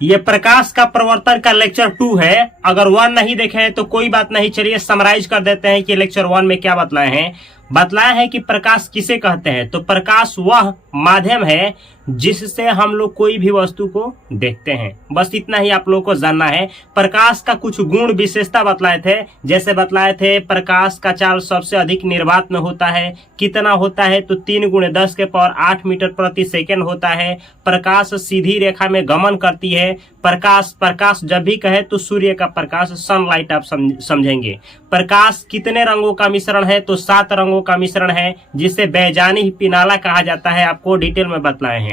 ये प्रकाश का प्रवर्तन का लेक्चर 2 है। अगर 1 नहीं देखे हैं तो कोई बात नहीं, चलिए समराइज कर देते हैं कि लेक्चर 1 में क्या बतलाए हैं। बतलाया है कि प्रकाश किसे कहते हैं। तो प्रकाश वह माध्यम है जिससे हम लोग कोई भी वस्तु को देखते हैं। बस इतना ही आप लोगों को जानना है। प्रकाश का कुछ गुण विशेषता बतलाए थे, जैसे बतलाए थे प्रकाश का चाल सबसे अधिक निर्वात में होता है। कितना होता है तो 3 × 10⁸ मीटर प्रति सेकेंड होता है। प्रकाश सीधी रेखा में गमन करती है। प्रकाश जब भी कहे तो सूर्य का प्रकाश, सनलाइट आप समझेंगे। प्रकाश कितने रंगों का मिश्रण है तो 7 रंगों का मिश्रण है, जिसे बैजानी पिनाला कहा जाता है। आपको डिटेल में बतलाए हैं।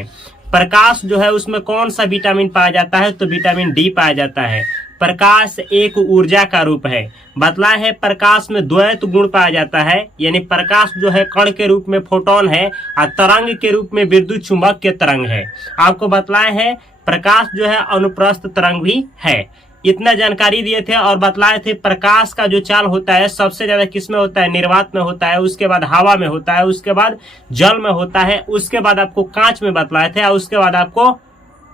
प्रकाश जो है उसमें कौन सा विटामिन पाया जाता है तो विटामिन डी पाया जाता है। प्रकाश एक ऊर्जा का रूप है। बतलाया है प्रकाश में द्वैत गुण पाया जाता है, यानी प्रकाश जो है कण के रूप में फोटोन है और तरंग के रूप में विद्युत चुंबकीय तरंग है। आपको बतलाए है प्रकाश जो है अनुप्रस्थ तरंग भी है। इतना जानकारी दिए थे और बतलाए थे प्रकाश का जो चाल होता है सबसे ज्यादा किसमें होता है, निर्वात में होता है, उसके बाद हवा में होता है, उसके बाद जल में होता है, उसके बाद आपको कांच में बतलाए थे और उसके बाद आपको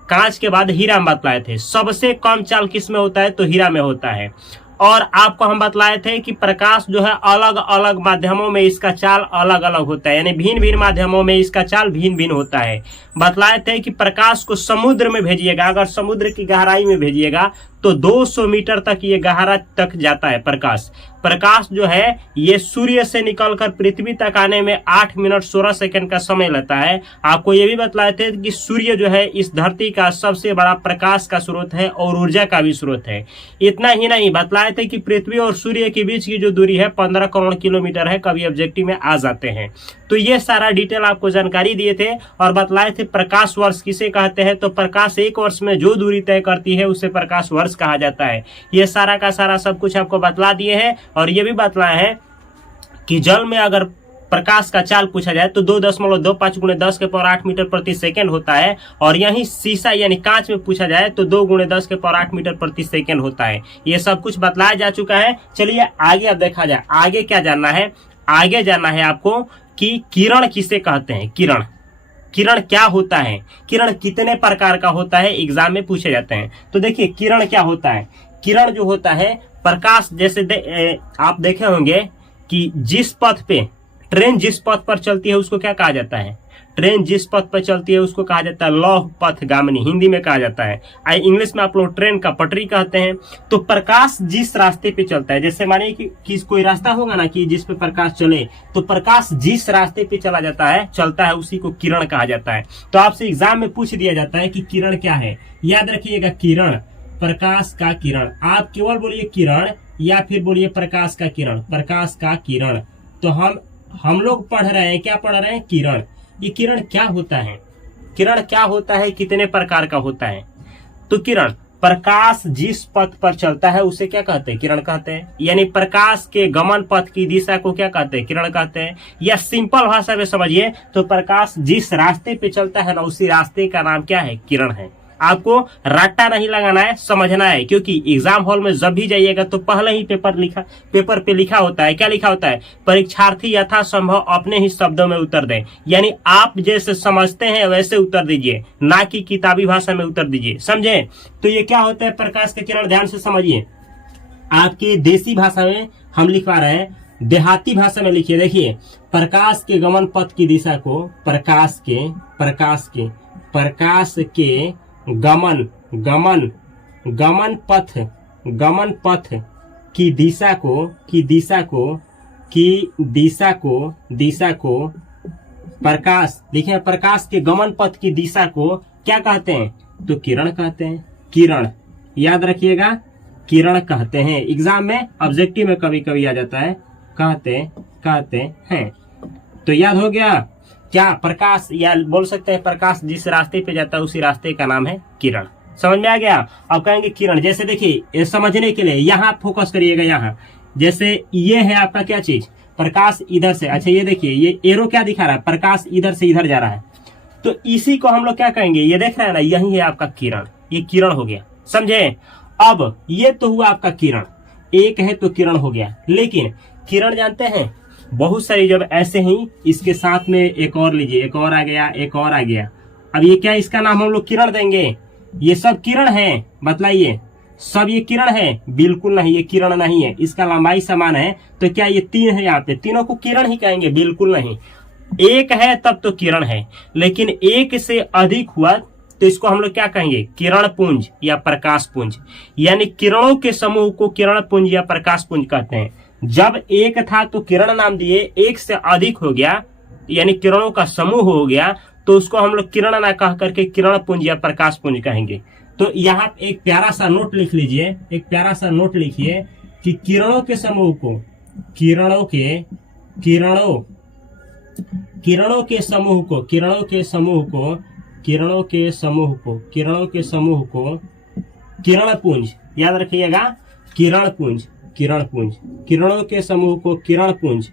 कांच के बाद हीरा में बतलाए थे। सबसे कम चाल किसमें होता है तो हीरा में होता है। और आपको हम बतलाए थे कि प्रकाश जो है अलग अलग माध्यमों में इसका चाल अलग अलग होता है, यानी भिन्न भिन्न माध्यमों में इसका चाल भिन्न भिन्न होता है। बतलाए थे कि प्रकाश को समुद्र में भेजिएगा, अगर समुद्र की गहराई में भेजिएगा तो 200 मीटर तक ये गहरा तक जाता है प्रकाश जो है ये सूर्य से निकलकर पृथ्वी तक आने में 8 मिनट 16 सेकंड का समय लगता है। आपको ये भी बतलाए थे कि सूर्य जो है इस धरती का सबसे बड़ा प्रकाश का स्रोत है और ऊर्जा का भी स्रोत है। इतना ही नहीं, बतलाए थे कि पृथ्वी और सूर्य के बीच की जो दूरी है 15 करोड़ किलोमीटर है। कभी ऑब्जेक्टिव में आ जाते हैं। तो ये सारा डिटेल आपको जानकारी दिए थे और बतलाए थे प्रकाश वर्ष किसे कहते हैं। तो प्रकाश एक वर्ष में जो दूरी तय करती है उसे प्रकाश वर्ष कहा जाता है। ये सारा का सारा सब कुछ आपको बतला दिए हैं और ये भी बतलाए हैं कि जल में अगर प्रकाश का चाल पूछा जाए तो 2.25 × 10⁸ मीटर प्रति सेकेंड होता है। और यही शीशा यानी कांच में पूछा जाए तो 2 × 10⁸ मीटर प्रति सेकेंड होता है। ये सब कुछ बतलाया जा चुका है। चलिए आगे अब देखा जाए, आगे क्या जानना है। आगे जानना है आपको कि किरण किसे कहते हैं। किरण क्या होता है, किरण कितने प्रकार का होता है, एग्जाम में पूछे जाते हैं। तो देखिए किरण क्या होता है। किरण जो होता है प्रकाश, जैसे आप देखे होंगे कि जिस पथ पे ट्रेन जिस पथ पर चलती है उसको क्या कहा जाता है। ट्रेन जिस पथ पर चलती है उसको कहा जाता है लौह पथगामिनी, हिंदी में कहा जाता है। इंग्लिश में आप लोग ट्रेन का पटरी कहते हैं। तो प्रकाश जिस रास्ते पे चलता है, जैसे मानिए कि कोई रास्ता होगा ना कि जिस पे प्रकाश चले, तो प्रकाश जिस रास्ते पे चलता है उसी को किरण कहा जाता है। तो आपसे एग्जाम में पूछ दिया जाता है कि किरण क्या है। याद रखिएगा किरण, प्रकाश का किरण। आप केवल बोलिए किरण या फिर बोलिए प्रकाश का किरण, प्रकाश का किरण। तो हम लोग पढ़ रहे हैं, क्या पढ़ रहे हैं, किरण। ये किरण क्या होता है, किरण क्या होता है, कितने प्रकार का होता है। तो किरण, प्रकाश जिस पथ पर चलता है उसे क्या कहते हैं, किरण कहते हैं। यानी प्रकाश के गमन पथ की दिशा को क्या कहते हैं, किरण कहते हैं। या सिंपल भाषा में समझिए तो प्रकाश जिस रास्ते पे चलता है ना उसी रास्ते का नाम क्या है, किरण है। आपको रट्टा नहीं लगाना है, समझना है। क्योंकि एग्जाम हॉल में जब भी जाइएगा तो पहले ही पेपर पे लिखा होता है, क्या लिखा होता है, परीक्षार्थी यथासंभव अपने ही शब्दों में उत्तर दें। यानी आप जैसे समझते हैं वैसे उत्तर दीजिए, ना कि किताबी भाषा में उत्तर दीजिए, समझे। तो ये क्या होता है प्रकाश के किरण, ध्यान से समझिए। आपके देसी भाषा में हम लिखवा रहे हैं, देहाती भाषा में लिखिए। देखिए प्रकाश के गमन पथ की दिशा को प्रकाश के गमन पथ की दिशा को प्रकाश, देखिए प्रकाश के गमन पथ की दिशा को क्या कहते हैं, तो किरण कहते हैं। किरण याद रखिएगा, किरण कहते हैं। एग्जाम में ऑब्जेक्टिव में कभी कभी आ जाता है, कहते हैं। तो याद हो गया क्या, प्रकाश, या बोल सकते हैं प्रकाश जिस रास्ते पे जाता है उसी रास्ते का नाम है किरण। समझ में आ गया। अब कहेंगे किरण, जैसे देखिए ये समझने के लिए यहाँ फोकस करिएगा। यहाँ जैसे ये है आपका क्या चीज, प्रकाश इधर से, अच्छा ये देखिए ये एरो क्या दिखा रहा है, प्रकाश इधर से इधर जा रहा है। तो इसी को हम लोग क्या कहेंगे, ये देख रहे हैं ना, यही है आपका किरण। ये किरण हो गया, समझे। अब ये तो हुआ आपका किरण, एक है तो किरण हो गया। लेकिन किरण जानते हैं बहुत सारी, जब ऐसे ही इसके साथ में एक और लीजिए, एक और आ गया, एक और आ गया। अब ये क्या, इसका नाम हम लोग किरण देंगे। ये सब किरण है, बतलाइए सब ये किरण है? बिल्कुल नहीं, ये किरण नहीं है, इसका लंबाई समान है। तो क्या ये तीन है यहाँ पे, तीनों को किरण ही कहेंगे? बिल्कुल नहीं, एक है तब तो किरण है, लेकिन एक से अधिक हुआ तो इसको हम लोग क्या कहेंगे? किरण पुंज या प्रकाश पुंज। यानी किरणों के समूह को किरण पुंज या प्रकाश पुंज कहते हैं। जब एक था तो किरण नाम दिए, एक से अधिक हो गया यानी किरणों का समूह हो गया तो उसको हम लोग किरण ना कह करके किरण पुंज या प्रकाश पुंज कहेंगे। तो यहाँ एक प्यारा सा नोट लिख लीजिए, एक प्यारा सा नोट लिखिए कि किरणों के समूह को किरणों के समूह को किरण पुंज, याद रखिएगा, किरण पुंज, किरणों के समूह को किरण पुंज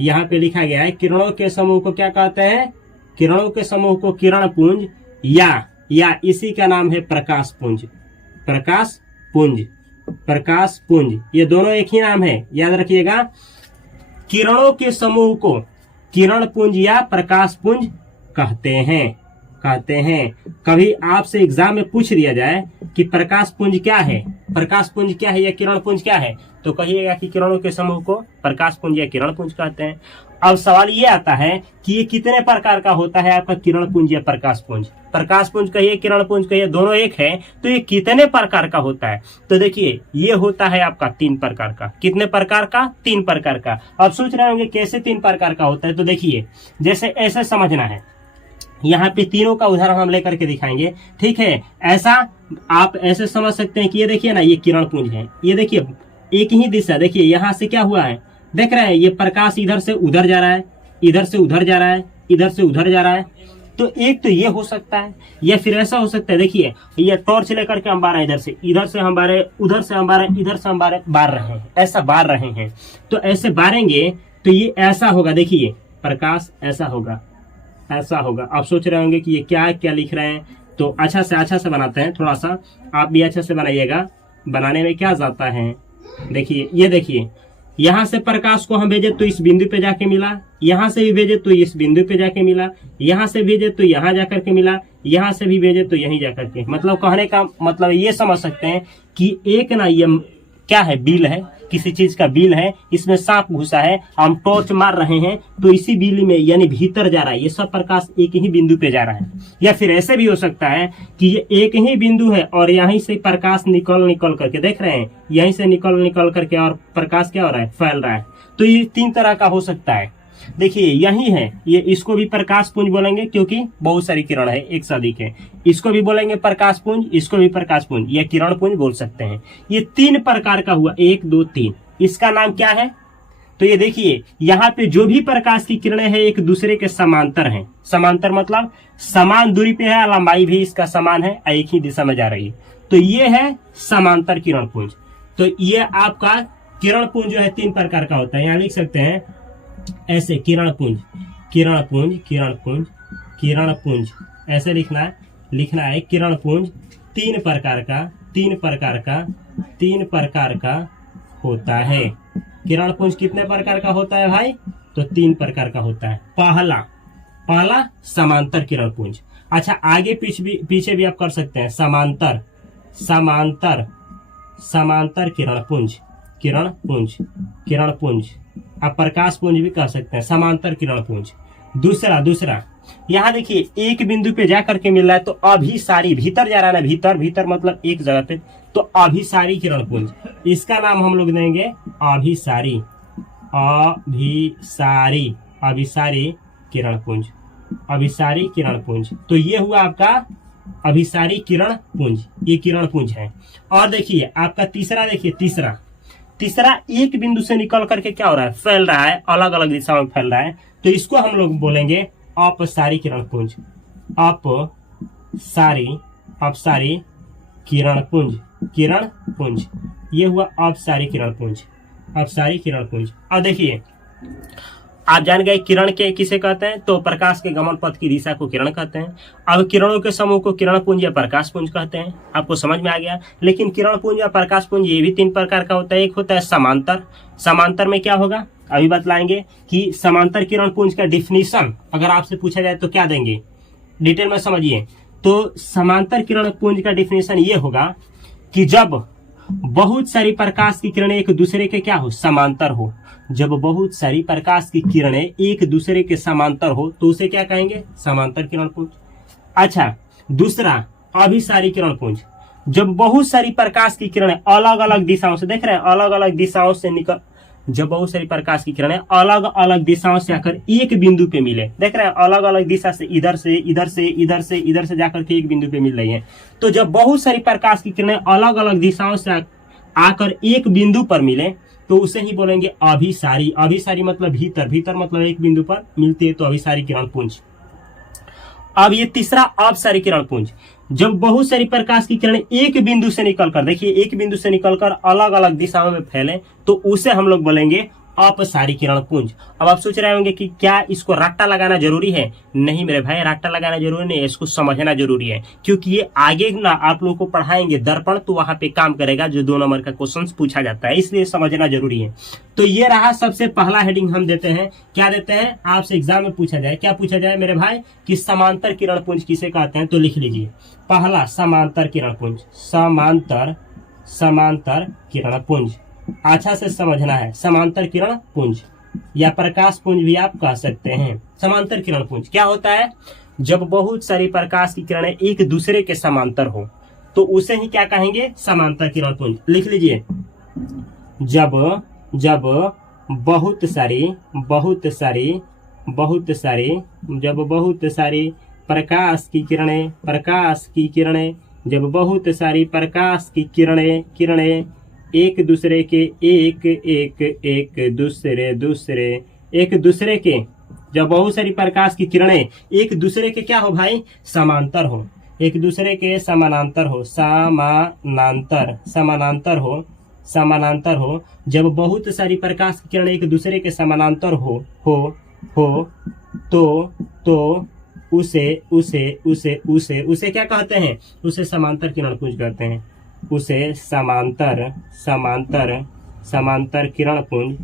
यहाँ पे लिखा गया है। किरणों के समूह को क्या कहते हैं? किरणों के समूह को किरण पुंज या इसी का नाम है प्रकाश पुंज। प्रकाश पुंज ये दोनों एक ही नाम है, याद रखिएगा। किरणों के समूह को किरण पुंज या प्रकाश पुंज कहते हैं। कभी आपसे एग्जाम में पूछ लिया जाए कि प्रकाश पुंज क्या है, या किरण पुंज क्या है, तो कहिएगा कि किरणों के समूह को प्रकाश पुंज या किरण पुंज कहते हैं। अब सवाल ये आता है कि ये कितने प्रकार का होता है आपका किरण पुंज या प्रकाश पुंज? प्रकाश पुंज कहिए, किरण पुंज कहिए, दोनों एक है, तो ये कितने प्रकार का होता है? तो देखिए ये होता है आपका 3 प्रकार का। कितने प्रकार का? 3 प्रकार का। अब सोच रहे होंगे कैसे 3 प्रकार का होता है, तो देखिए जैसे ऐसे समझना है, यहाँ पे तीनों का उदाहरण हम लेकर के दिखाएंगे, ठीक है। ऐसा आप ऐसे समझ सकते हैं कि ये देखिए ना, ये किरण पुंज है, ये देखिए एक ही दिशा, देखिए यहाँ से क्या हुआ है, देख रहे हैं, ये प्रकाश इधर से उधर जा रहा है, इधर से उधर जा रहा है, इधर से उधर जा रहा है। तो एक तो ये हो सकता है, या फिर ऐसा हो सकता है, देखिए ये टॉर्च लेकर के हम बार रहे, इधर से हम बारे, उधर से हम बारे, इधर से हम बार रहे हैं, ऐसा बार रहे हैं। तो ऐसे बारेंगे तो ये ऐसा होगा, देखिए प्रकाश ऐसा होगा। आप सोच रहे होंगे कि ये क्या लिख रहे हैं, तो अच्छा से बनाते हैं, थोड़ा सा आप भी अच्छा से बनाइएगा। बनाने में क्या जाता है, देखिए ये देखिए, यहाँ से प्रकाश को हम भेजे तो इस बिंदु पे जाके मिला, यहाँ से भी भेजे तो इस बिंदु पे जाके मिला, यहाँ से भेजे तो यहाँ जाकर के मिला, यहाँ से भी भेजे तो यहीं जाकर के। मतलब कहने का मतलब ये समझ सकते हैं कि एक ना ये क्या है, बिल है, किसी चीज का बिल है, इसमें सांप घुसा है, हम टॉर्च मार रहे हैं तो इसी बिल में यानी भीतर जा रहा है, ये सब प्रकाश एक ही बिंदु पे जा रहा है। या फिर ऐसे भी हो सकता है कि ये एक ही बिंदु है और यहीं से प्रकाश निकल करके, देख रहे हैं, यहीं से निकल करके और प्रकाश क्या हो रहा है, फैल रहा है। तो ये 3 तरह का हो सकता है। देखिए यही है, ये इसको भी प्रकाश पुंज बोलेंगे क्योंकि बहुत सारी किरण है, एक से अधिक है। इसको भी बोलेंगे प्रकाश पुंज, इसको भी प्रकाश पुंज या किरण पुंज बोल सकते हैं। ये 3 प्रकार का हुआ, 1 2 3। इसका नाम क्या है? तो ये देखिए यहाँ पे जो भी प्रकाश की किरणें हैं एक दूसरे के समांतर हैं। समांतर मतलब समान दूरी पे है, लंबाई भी इसका समान है, एक ही दिशा में जा रही है, तो ये है समांतर किरण पुंज। तो ये आपका किरण पुंज जो है 3 प्रकार का होता है। यहाँ लिख सकते हैं ऐसे, किरण पुंज, ऐसे लिखना है किरण पुंज 3 प्रकार का होता है। किरण पुंज कितने प्रकार का होता है भाई? तो 3 प्रकार का होता है। पहला समांतर किरण पुंज। अच्छा आगे पीछे भी आप कर सकते हैं, समांतर किरण पुंज। आप प्रकाश पुंज भी कह सकते हैं, समांतर किरण पुंज। दूसरा यहाँ देखिए एक बिंदु पे जाकर के मिल रहा है तो अभिसारी, भीतर जा रहा है ना, भीतर मतलब एक जगह पे, तो अभिसारी किरण पुंज, इसका नाम हम लोग देंगे अभिसारी किरण पुंज। तो ये हुआ आपका अभिसारी किरण पुंज, ये किरण पुंज है। और देखिए आपका तीसरा एक बिंदु से निकल करके क्या हो रहा है, फैल रहा है, अलग अलग दिशा में फैल रहा है, तो इसको हम लोग बोलेंगे अपसारी किरण पुंज। अपसारी किरण पुंज, ये हुआ अपसारी किरण पुंज। अब देखिए आप जान गए किरण के किसे कहते हैं, तो प्रकाश के गमन पथ की दिशा को किरण कहते हैं। अब किरणों के समूह को किरण पुंज या प्रकाश पुंज कहते हैं। आपको समझ में आ गया। लेकिन किरण पुंज या प्रकाश पुंज ये भी 3 प्रकार का होता है। एक होता है समांतर में क्या होगा अभी बतलाएंगे कि समांतर किरण पुंज का डिफिनीशन अगर आपसे पूछा जाए तो क्या देंगे, डिटेल में समझिए। तो समांतर किरण पुंज का डिफिनेशन ये होगा कि जब बहुत सारी प्रकाश की किरणें एक दूसरे के क्या हो, समांतर हो। जब बहुत सारी प्रकाश की किरणें एक दूसरे के समांतर हो तो उसे क्या कहेंगे, समांतर किरण पुंज। अच्छा, दूसरा अभिसारी किरण पुंज। जब बहुत सारी प्रकाश की किरणें अलग अलग दिशाओं से, देख रहे हैं, अलग अलग दिशाओं से निकल, जब बहुत सारी प्रकाश की किरणें अलग अलग दिशाओं से आकर एक बिंदु पे मिले, देख रहे हैं, अलग अलग दिशा से, इधर से इधर से इधर से इधर से जाकर के एक बिंदु पे मिल रही है। तो जब बहुत सारी प्रकाश की किरणें अलग अलग दिशाओं से आकर एक बिंदु पर मिले तो उसे ही बोलेंगे अभिसारी। अभिसारी मतलब भीतर, भीतर मतलब एक बिंदु पर मिलती है तो अभिसारी किरण पुंज। अब ये तीसरा अपसारी किरण पुंज। जब बहुत सारी प्रकाश की किरणें एक बिंदु से निकलकर, देखिए, एक बिंदु से निकलकर अलग अलग दिशाओं में फैले तो उसे हम लोग बोलेंगे अपसारी किरण पुंज। अब आप सोच रहे होंगे कि क्या इसको रट्टा लगाना जरूरी है? नहीं मेरे भाई, रट्टा लगाना जरूरी नहीं है, इसको समझना जरूरी है, क्योंकि ये आगे ना आप लोगों को पढ़ाएंगे दर्पण, तो वहां पे काम करेगा जो 2 नंबर का क्वेश्चन पूछा जाता है, इसलिए समझना जरूरी है। तो ये रहा सबसे पहला हेडिंग हम देते हैं। क्या देते हैं? आपसे एग्जाम में पूछा जाए, क्या पूछा जाए मेरे भाई, कि समांतर किरण पुंज किसे कहते हैं? तो लिख लीजिए, पहला समांतर किरण पुंज, समांतर किरण पुंज। अच्छा से समझना है, समांतर किरण पुंज या प्रकाश पुंज भी आप कह सकते हैं। समांतर किरण पुंज क्या होता है? जब बहुत सारी प्रकाश की किरणें एक दूसरे के समांतर हो तो उसे ही क्या कहेंगे, समांतर किरण पुंज। लिख लीजिए, जब बहुत सारी प्रकाश की किरणें जब बहुत सारी प्रकाश की किरणें एक दूसरे के जब बहुत सारी प्रकाश की किरणें एक दूसरे के क्या हो भाई, समांतर हो, एक दूसरे के समानांतर हो। जब बहुत सारी प्रकाश की किरणें एक दूसरे के समानांतर हो तो उसे क्या कहते हैं? उसे समांतर किरण पुंज कहते हैं। उसे समांतर किरण पुंज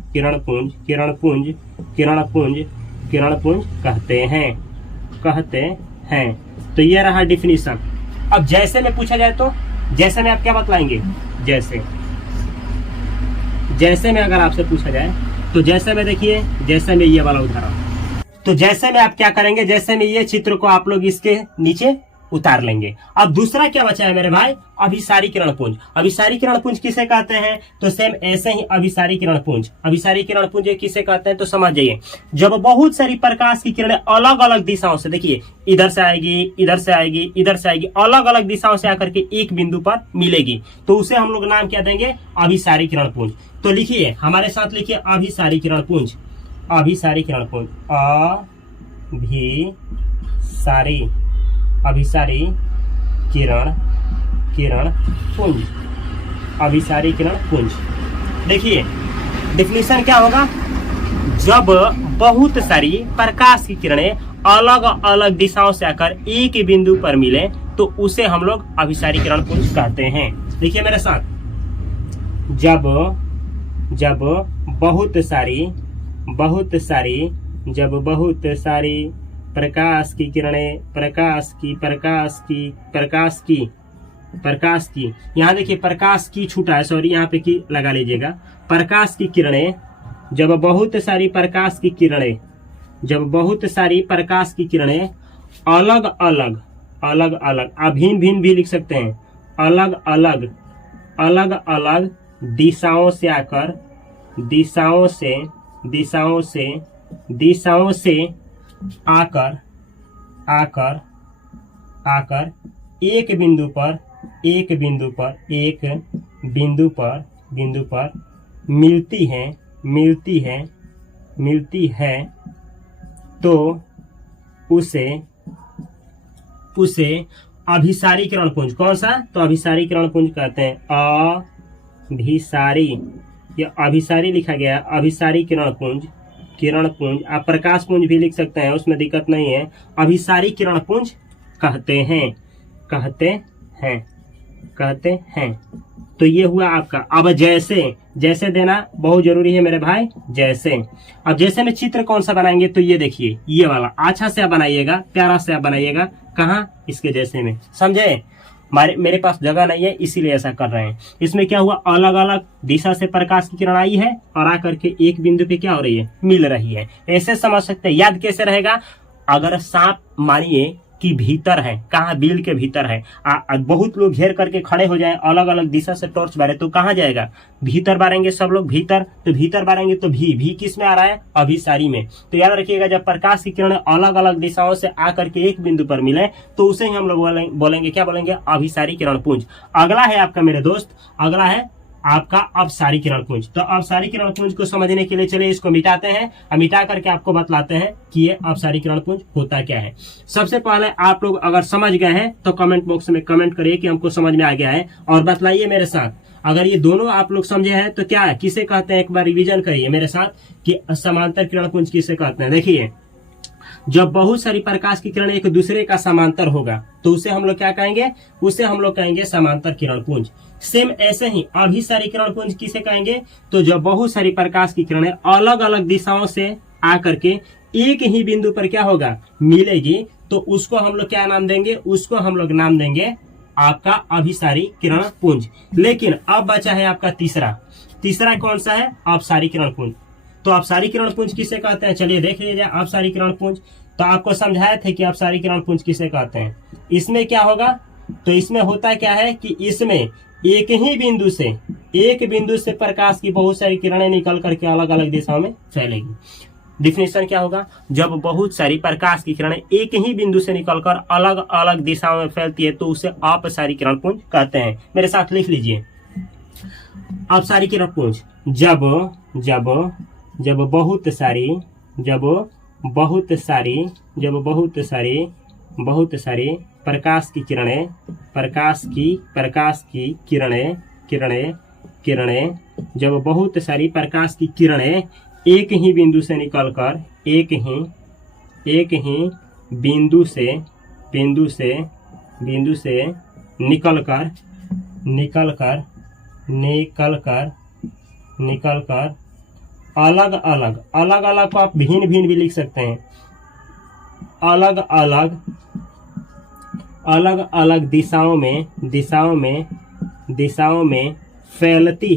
कहते हैं। तो ये रहा डिफिनीशन। अब जैसे में पूछा जाए तो जैसे में आप क्या बतलाएंगे? जैसे में अगर आपसे पूछा जाए तो जैसे में देखिए, जैसे में ये वाला उदाहरण, तो जैसे में आप क्या करेंगे, जैसे में ये चित्र को आप लोग इसके नीचे उतार लेंगे। अब दूसरा क्या बचा है मेरे भाई? अभिसारी किरण पुंज। अभिसारी किरण पुंज किसे कहते हैं? तो सेम ऐसे ही अभिसारी किरण पुंज किसे कहते हैं? तो समझ जाइए, जब बहुत सारी प्रकाश की किरणें अलग अलग दिशाओं से, देखिए, इधर से आएगी, अलग अलग दिशाओं से आकर के एक बिंदु पर मिलेगी तो उसे हम लोग नाम क्या देंगे? अभिसारी किरण पुंज। तो लिखिए, हमारे साथ लिखिए, अभिसारी किरण पुंज। अभिसारी किरण पुंज, अभिसारी किरण पुंज, अभिसारी किरण पुंज। देखिए डिफिनीशन क्या होगा? जब बहुत सारी प्रकाश की किरणें अलग अलग दिशाओं से आकर एक बिंदु पर मिले तो उसे हम लोग अभिसारी किरण पुंज कहते हैं। देखिए मेरे साथ, जब बहुत सारी प्रकाश की किरणें प्रकाश की यहाँ देखिए, प्रकाश की छूटा है, सॉरी, यहाँ पे की लगा लीजिएगा। प्रकाश की किरणें, जब बहुत सारी प्रकाश की किरणें अलग अलग, आप भिन्न भी लिख सकते हैं, अलग अलग दिशाओं से आकर एक बिंदु पर मिलती है तो उसे अभिसारी किरण पुंज, कौन सा? तो अभिसारी किरण पुंज कहते हैं। अभिसारी लिखा गया, अभिसारी किरण पुंज। आप प्रकाश पुंज भी लिख सकते हैं, उसमें दिक्कत नहीं है। अभिसारी किरण पुंज कहते हैं। तो ये हुआ आपका। अब जैसे देना बहुत जरूरी है मेरे भाई, जैसे। अब जैसे में चित्र कौन सा बनाएंगे? तो ये देखिए, ये वाला अच्छा से आप बनाइएगा, प्यारा से आप बनाइएगा, कहाँ, इसके जैसे में, समझे। मेरे पास जगह नहीं है इसीलिए ऐसा कर रहे हैं। इसमें क्या हुआ, अलग अलग दिशा से प्रकाश की किरण आई है और आकर के एक बिंदु पे क्या हो रही है, मिल रही है। ऐसे समझ सकते हैं। याद कैसे रहेगा, अगर सांप मानिए कि भीतर है, कहाँ, बिल के भीतर है, बहुत लोग घेर करके खड़े हो जाए, अलग अलग दिशा से टॉर्च बारे, तो कहाँ जाएगा, भीतर बारेंगे सब लोग, भीतर, तो भीतर बारेंगे तो भी किस में आ रहा है, अभिसारी में। तो याद रखिएगा, जब प्रकाश की किरणें अलग अलग दिशाओं से आकर के एक बिंदु पर मिले तो उसे ही हम लोग बोलेंगे क्या बोलेंगे, अभिसारी किरण पुंज। अगला है आपका मेरे दोस्त, अगला है आपका अपसारी किरण पुंज। तो अपसारी किरण पुंज को समझने के लिए चलिए इसको मिटाते हैं और मिटा करके आपको बतलाते हैं कि ये अपसारी किरण पुंज होता क्या है। सबसे पहले आप लोग अगर समझ गए हैं तो कमेंट बॉक्स में कमेंट करिए कि हमको समझ में आ गया है, और बतलाइए मेरे साथ, अगर ये दोनों आप लोग समझे हैं तो क्या है, किसे कहते हैं, एक बार रिवीजन करिए मेरे साथ कि समांतर किरण पुंज किसे कहते हैं। देखिए, जब बहुत सारी प्रकाश की किरण एक दूसरे का समांतर होगा तो उसे हम लोग क्या कहेंगे, उसे हम लोग कहेंगे समांतर किरण पुंज। सेम ऐसे ही अभिसारी किरण पुंज किसे कहेंगे, तो जब बहुत सारी प्रकाश की किरणें अलग अलग दिशाओं से आकर के एक ही बिंदु पर क्या होगा, मिलेगी, तो उसको हम लोग क्या नाम देंगे, उसको हम लोग नाम देंगे आपका अभिसारी किरण पुंज। लेकिन अब बचा है आपका तीसरा कौन सा है, अपसारी किरण पुंज। तो अपसारी किरण पुंज किसे कहते हैं, चलिए देख लीजिए अपसारी किरण पुंज। तो आपको समझाए थे कि अपसारी किरण पुंज किसे कहते हैं। इसमें क्या होगा, तो इसमें होता क्या है कि इसमें एक ही बिंदु से प्रकाश की बहुत सारी किरणें निकल करके अलग अलग दिशाओं में फैलेगी। डिफिनेशन क्या होगा, जब बहुत सारी प्रकाश की किरणें एक ही बिंदु से निकलकर अलग अलग दिशाओं में फैलती है तो उसे अपसारी किरण पुंज कहते हैं। मेरे साथ लिख लीजिए, अपसारी किरण पुंज जब बहुत सारी प्रकाश की किरणें जब बहुत सारी प्रकाश की किरणें एक ही बिंदु से निकलकर निकलकर अलग अलग को आप भिन्न भी लिख सकते हैं, अलग अलग दिशाओं में फैलती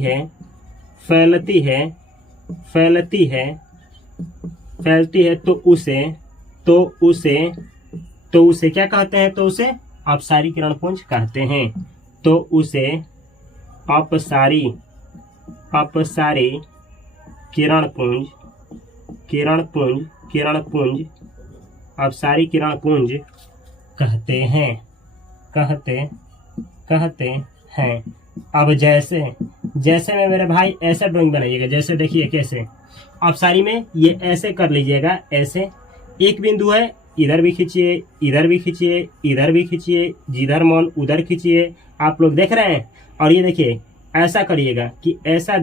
है तो उसे क्या कहते हैं, तो उसे अपसारी किरण पुंज कहते हैं। तो उसे अपसारी किरण पुंज अपसारी किरण पुंज कहते हैं। अब जैसे में मेरे भाई ऐसा ड्राइंग बनाइएगा, जैसे देखिए कैसे, अपसारी में ये ऐसे कर लीजिएगा, ऐसे एक बिंदु है, इधर भी खींचिए, इधर भी खींचिए, इधर भी खींचिए, जिधर मन उधर खींचिए, आप लोग देख रहे हैं। और ये देखिए ऐसा करिएगा कि ऐसा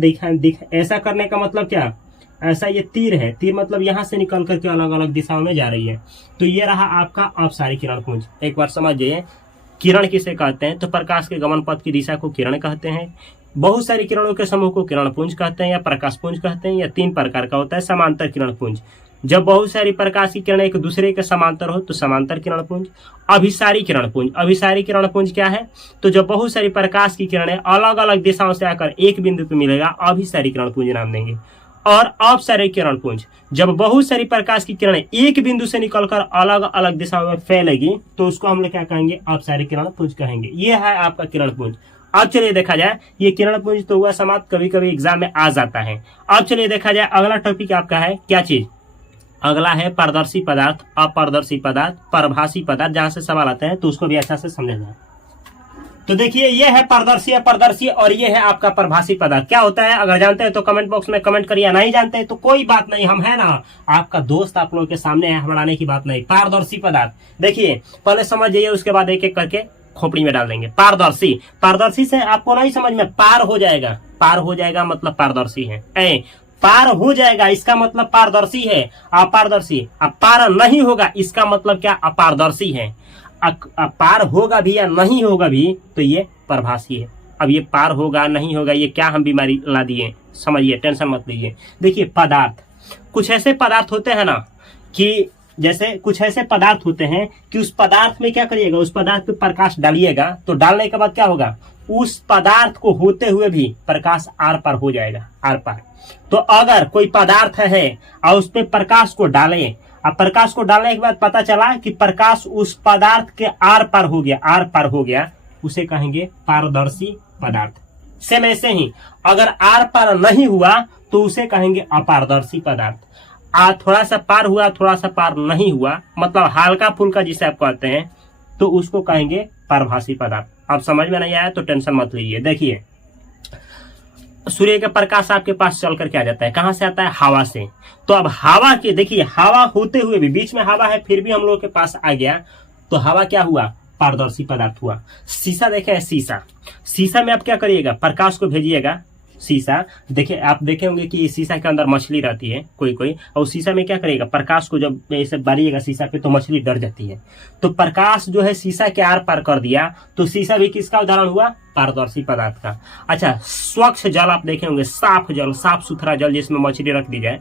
ऐसा करने का मतलब क्या, ऐसा ये तीर है, तीर मतलब यहाँ से निकल करके अलग अलग दिशाओं में जा रही है। तो ये रहा आपका अपसारी किरण पुंज। एक बार समझिए, किरण किसे कहते हैं, तो प्रकाश के गमन पथ की दिशा को किरण कहते हैं। बहुत सारी किरणों के समूह को किरण पुंज कहते हैं या प्रकाश पुंज कहते हैं, या 3 प्रकार का होता है। समांतर किरण पुंज, जब बहुत सारी प्रकाश की किरणें एक दूसरे के समांतर हो तो समांतर किरण पुंज। अभिसारी किरण पुंज क्या है, तो जब बहुत सारी प्रकाश की किरणें अलग अलग दिशाओं से आकर एक बिंदु पर मिलेगा, अभिसारी किरण पुंज नाम देंगे। और अपसारी किरण पुंज, जब बहुत सारी प्रकाश की किरणें एक बिंदु से निकलकर अलग अलग दिशाओं में फैलेगी तो उसको हम लोग क्या कहेंगे, अपसारी किरण पुंज कहेंगे। ये है आपका किरण पुंज। अब चलिए देखा जाए, ये किरण पुंज तो हुआ समाप्त, कभी कभी एग्जाम में आ जाता है। अब चलिए देखा जाए, अगला टॉपिक आपका है क्या चीज, अगला है पारदर्शी पदार्थ, अपारदर्शी पदार्थ, परभासी पदार्थ। जहां से सवाल आते हैं तो उसको भी अच्छा से समझा जाए। तो देखिए, ये है पारदर्शी, अपारदर्शी, और ये है आपका परभासी पदार्थ। क्या होता है, अगर जानते हैं तो कमेंट बॉक्स में कमेंट करिए, नहीं जानते हैं तो कोई बात नहीं, हम है ना आपका दोस्त, आप लोगों के सामने है, बढ़ाने की बात नहीं। पारदर्शी पदार्थ देखिए, पहले समझ जाइए, उसके बाद एक एक करके खोपड़ी में डाल देंगे। पारदर्शी से आपको नहीं समझ में, पार हो जाएगा मतलब पारदर्शी है। पार हो जाएगा इसका मतलब पारदर्शी है। अपारदर्शी, पार नहीं होगा इसका मतलब क्या, अपारदर्शी है। पार होगा भी या नहीं होगा भी तो ये परभासी है। अब ये पार होगा नहीं होगा, ये क्या हम बीमारी ला दिए, समझिए, टेंशन मत लीजिए। देखिए, पदार्थ, कुछ ऐसे पदार्थ होते हैं ना कि जैसे कुछ ऐसे पदार्थ होते हैं कि उस पदार्थ में क्या करिएगा, उस पदार्थ पे प्रकाश डालिएगा तो डालने के बाद क्या होगा, उस पदार्थ को होते हुए भी प्रकाश आर पार हो जाएगा, आर पार। तो अगर कोई पदार्थ है और उस पे प्रकाश को डाले, अब प्रकाश को डालने के बाद पता चला कि प्रकाश उस पदार्थ के आर पार हो गया, आर पार हो गया, उसे कहेंगे पारदर्शी पदार्थ। सेम ऐसे ही अगर आर पार नहीं हुआ तो उसे कहेंगे अपारदर्शी पदार्थ। थोड़ा सा पार हुआ, थोड़ा सा पार नहीं हुआ, मतलब हल्का फुल्का जिसे आप कहते हैं, तो उसको कहेंगे पारभासी पदार्थ। अब समझ में नहीं आया तो टेंशन मत लीजिए। देखिए सूर्य का प्रकाश आपके पास चल कर के आ जाता है, कहां से आता है, हवा से। तो अब हवा के देखिए, हवा होते हुए भी, बीच में हवा है फिर भी हम लोगों के पास आ गया, तो हवा क्या हुआ, पारदर्शी पदार्थ हुआ। शीशा देखे, शीशा, शीशा में आप क्या करिएगा, प्रकाश को भेजिएगा। शीशा देखिए, आप देखे होंगे कि शीशा के अंदर मछली रहती है कोई कोई, और शीशा में क्या करेगा, प्रकाश को जब ऐसे बारिएगा शीशा पे तो मछली डर जाती है। तो प्रकाश जो है शीशा के आर पार कर दिया, तो शीशा भी किसका उदाहरण हुआ, पारदर्शी पदार्थ का। अच्छा, स्वच्छ जल आप देखे होंगे, साफ जल, साफ सुथरा जल जिसमें मछली रख दी जाए।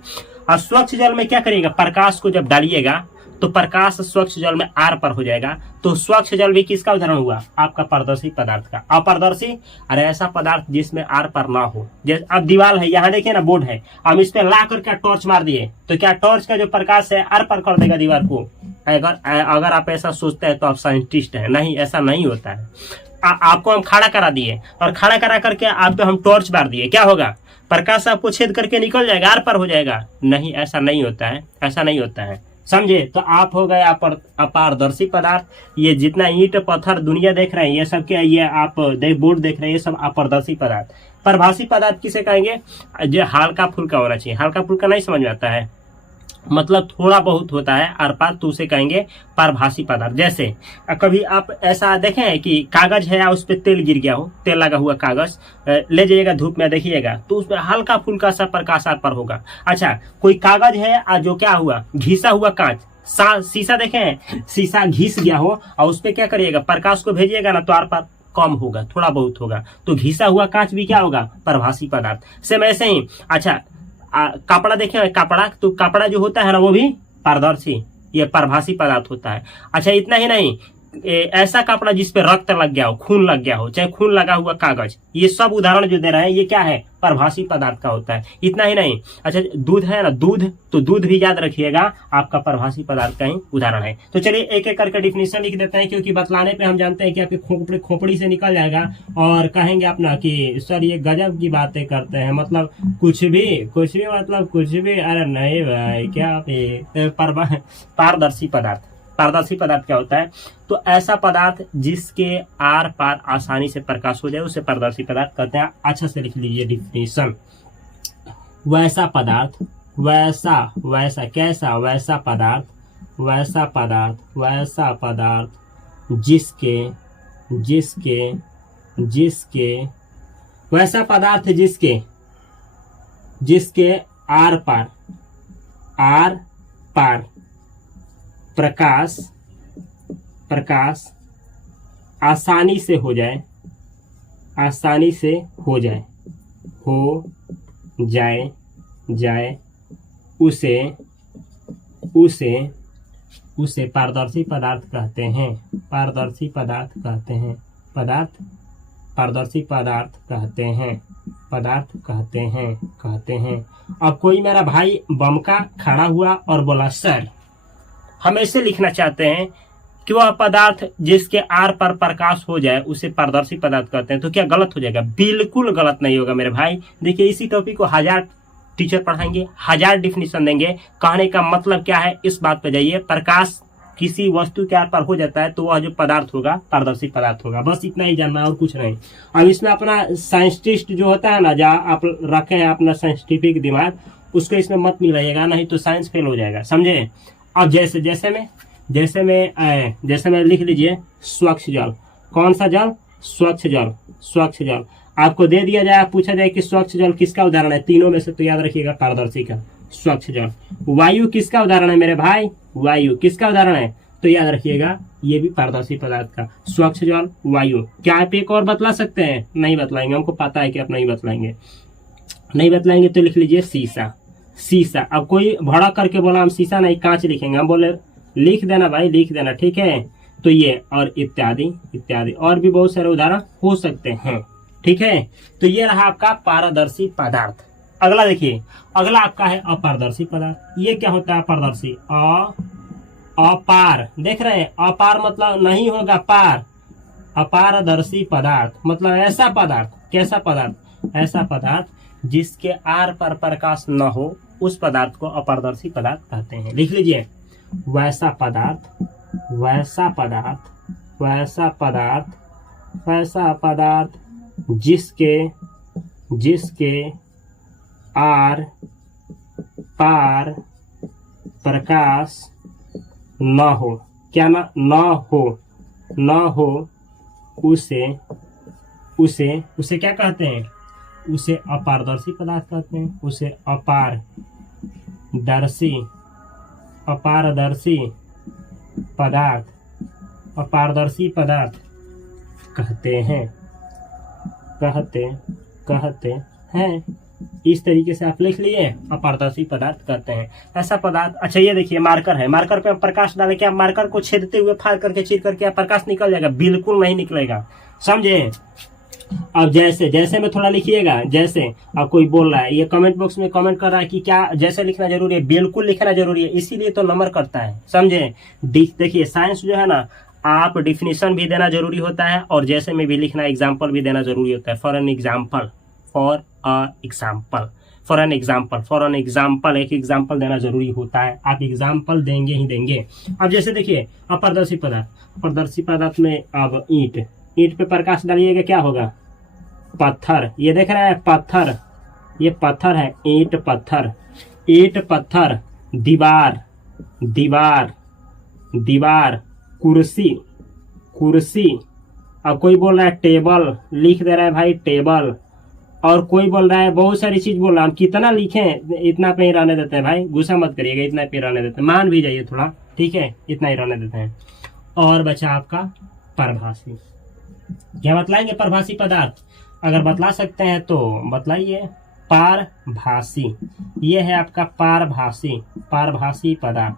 और स्वच्छ जल में क्या करिएगा, प्रकाश को जब डालिएगा तो प्रकाश स्वच्छ जल में आर पर हो जाएगा, तो स्वच्छ जल भी किसका उदाहरण हुआ, आपका पारदर्शी पदार्थ का। अपारदर्शी, अरे ऐसा पदार्थ जिसमें आर पर ना हो। जैसे अब दीवार है, यहाँ देखिए ना, बोर्ड है, हम इस पे ला करके टॉर्च मार दिए तो क्या टॉर्च का जो प्रकाश है आर पर कर देगा दीवार को। अगर आप ऐसा सोचते हैं तो आप साइंटिस्ट हैं, नहीं, ऐसा नहीं होता है। आपको हम खड़ा करा दिए और खड़ा करा करके आप पे हम टॉर्च मार दिए, क्या होगा, प्रकाश आपको छेद करके निकल जाएगा, आर पर हो जाएगा। नहीं, ऐसा नहीं होता है, ऐसा नहीं होता है, समझे। तो आप हो गए अपारदर्शी पदार्थ। ये जितना ईंट पत्थर दुनिया देख रहे हैं, ये सब क्या, ये आप बोर्ड देख रहे हैं, ये सब अपारदर्शी पदार्थ। पारभासी पदार्थ किसे कहेंगे, जो हल्का फुल्का होना चाहिए। हल्का फुल्का नहीं समझ में आता है, मतलब थोड़ा बहुत होता है आर पार, तो उसे कहेंगे पारभासी पदार्थ। जैसे कभी आप ऐसा देखे हैं कि कागज है, उस पर तेल गिर गया हो, तेल लगा हुआ कागज ले जाइएगा धूप में, देखिएगा तो उसमें हल्का फुल्का सा प्रकाश आर पार होगा। अच्छा, कोई कागज है जो क्या हुआ, घिसा हुआ कांच, शीशा देखे हैं, शीशा घिस गया हो और उस पर क्या करिएगा, प्रकाश को भेजिएगा ना तो आर पार कम होगा, थोड़ा बहुत होगा। तो घिसा हुआ कांच भी क्या होगा, पारभासी पदार्थ। सेम ऐसे ही, अच्छा कपड़ा देखे, कपड़ा, तो कपड़ा जो होता है ना वो भी पारदर्शी, ये पारभासी पदार्थ होता है। अच्छा, इतना ही नहीं, ऐसा कपड़ा जिसपे रक्त लग गया हो, खून लग गया हो, चाहे खून लगा हुआ कागज, ये सब उदाहरण जो दे रहे हैं ये क्या है, पारभासी पदार्थ का होता है। इतना ही नहीं, अच्छा दूध है ना, दूध, तो दूध भी याद रखिएगा आपका पारभासी पदार्थ का ही उदाहरण है। तो चलिए एक एक करके डिफिनेशन लिख देते हैं, क्योंकि बतलाने पे हम जानते हैं कि आपके खोपड़ी से निकल जाएगा और कहेंगे अपना कि सर ये गजब की बातें करते हैं, मतलब कुछ भी मतलब कुछ भी। अरे नहीं भाई, क्या पारदर्शी पदार्थ, पारदर्शी पदार्थ क्या होता है, तो ऐसा पदार्थ जिसके आर पार आसानी से प्रकाश हो जाए उसे पारदर्शी पदार्थ कहते हैं। अच्छा से लिख लीजिए डिफिनेशन, वैसा पदार्थ, वैसा कैसा, वैसा पदार्थ, वैसा पदार्थ जिसके वैसा पदार्थ जिसके आर पार प्रकाश आसानी से हो जाए, उसे पारदर्शी पदार्थ कहते हैं। पारदर्शी पदार्थ कहते हैं। अब कोई मेरा भाई बमका खड़ा हुआ और बोला, सर हम ऐसे लिखना चाहते हैं कि वह पदार्थ जिसके आर पर प्रकाश हो जाए उसे पारदर्शी पदार्थ कहते हैं, तो क्या गलत हो जाएगा? बिल्कुल गलत नहीं होगा मेरे भाई। देखिए इसी टॉपिक को 1000 टीचर पढ़ाएंगे, 1000 डिफिनेशन देंगे। कहने का मतलब क्या है, इस बात पे जाइए, प्रकाश किसी वस्तु के आर पर हो जाता है तो वह जो पदार्थ होगा पारदर्शी पदार्थ होगा। बस इतना ही जानना और कुछ नहीं। अब इसमें अपना साइंटिस्ट जो होता है ना, जहाँ आप रखे हैं अपना साइंटिफिक दिमाग, उसको इसमें मत मिलाइएगा, नहीं तो साइंस फेल हो जाएगा, समझे। अब जैसे में लिख लीजिए स्वच्छ जल। कौन सा जल? स्वच्छ जल। आपको दे दिया जाए, पूछा जाए कि स्वच्छ जल किसका उदाहरण है, तीनों में से तो याद रखिएगा पारदर्शी का, स्वच्छ जल। वायु किसका उदाहरण है मेरे भाई? वायु किसका उदाहरण है? तो याद रखिएगा ये भी पारदर्शी पदार्थ का, स्वच्छ जल, वायु। क्या आप एक और बतला सकते हैं? नहीं बतलाएंगे, हमको पता है कि आप नहीं बतलाएंगे तो लिख लीजिए शीशा। अब कोई भड़क करके बोला हम शीशा नहीं कांच लिखेंगे, हम बोले लिख देना भाई, लिख देना, ठीक है। तो ये और इत्यादि इत्यादि और भी बहुत सारे उदाहरण हो सकते हैं, ठीक है। तो ये रहा आपका पारदर्शी पदार्थ। अगला देखिए, अगला आपका है अपारदर्शी पदार्थ। ये क्या होता है अपारदर्शी? अपार, देख रहे हैं, अपार मतलब नहीं होगा पार। अपारदर्शी पदार्थ मतलब ऐसा पदार्थ, कैसा पदार्थ? ऐसा पदार्थ जिसके आर पर प्रकाश न हो, उस पदार्थ को अपारदर्शी पदार्थ कहते हैं। लिख लीजिए, वैसा पदार्थ, वैसा पदार्थ, वैसा पदार्थ, वैसा पदार्थ जिसके आर पार प्रकाश न हो, क्या ना न हो, उसे क्या कहते हैं? उसे अपारदर्शी पदार्थ कहते हैं। उसे अपारदर्शी पदार्थ कहते हैं। इस तरीके से आप लिख लिए, अपारदर्शी पदार्थ कहते हैं ऐसा पदार्थ। अच्छा ये देखिए, मार्कर है, मार्कर पे प्रकाश डाले, क्या मार्कर को छेदते हुए फाड़ करके चीर करके प्रकाश निकल जाएगा? बिल्कुल नहीं निकलेगा, समझे। अब जैसे जैसे में थोड़ा लिखिएगा, जैसे अब कोई बोल रहा है, ये कमेंट बॉक्स में कमेंट कर रहा है कि क्या जैसे लिखना जरूरी है? बिल्कुल लिखना जरूरी है, इसीलिए तो नंबर करता है, समझे। देखिए साइंस जो है ना, आप डिफिनेशन भी देना जरूरी होता है और जैसे में भी लिखना, एग्जाम्पल भी देना जरूरी होता है। फॉर एन एग्जाम्पल एक एग्जाम्पल देना जरूरी होता है। आप एग्जाम्पल देंगे ही देंगे। अब जैसे देखिए, अपारदर्शी पदार्थ में अब ईंट पे प्रकाश डालिएगा, क्या होगा? पत्थर। ये देख रहे हैं पत्थर, ये पत्थर है, ईंट पत्थर, दीवार, कुर्सी। अब कोई बोल रहा है टेबल, लिख दे रहा है भाई टेबल। और कोई बोल रहा है बहुत सारी चीज बोल रहा है, हम कितना लिखें? इतना पे ही रहने देते हैं भाई, गुस्सा मत करिएगा, इतना पे रहने देते हैं, मान भी जाइए थोड़ा, ठीक है, इतना ही रहने देते हैं। और बचा आपका परभाषी। क्या बतलाएंगे परभाषी पदार्थ? अगर बतला सकते हैं तो बतलाइए। पारभाषी, ये है आपका पारभाषी पदार्थ।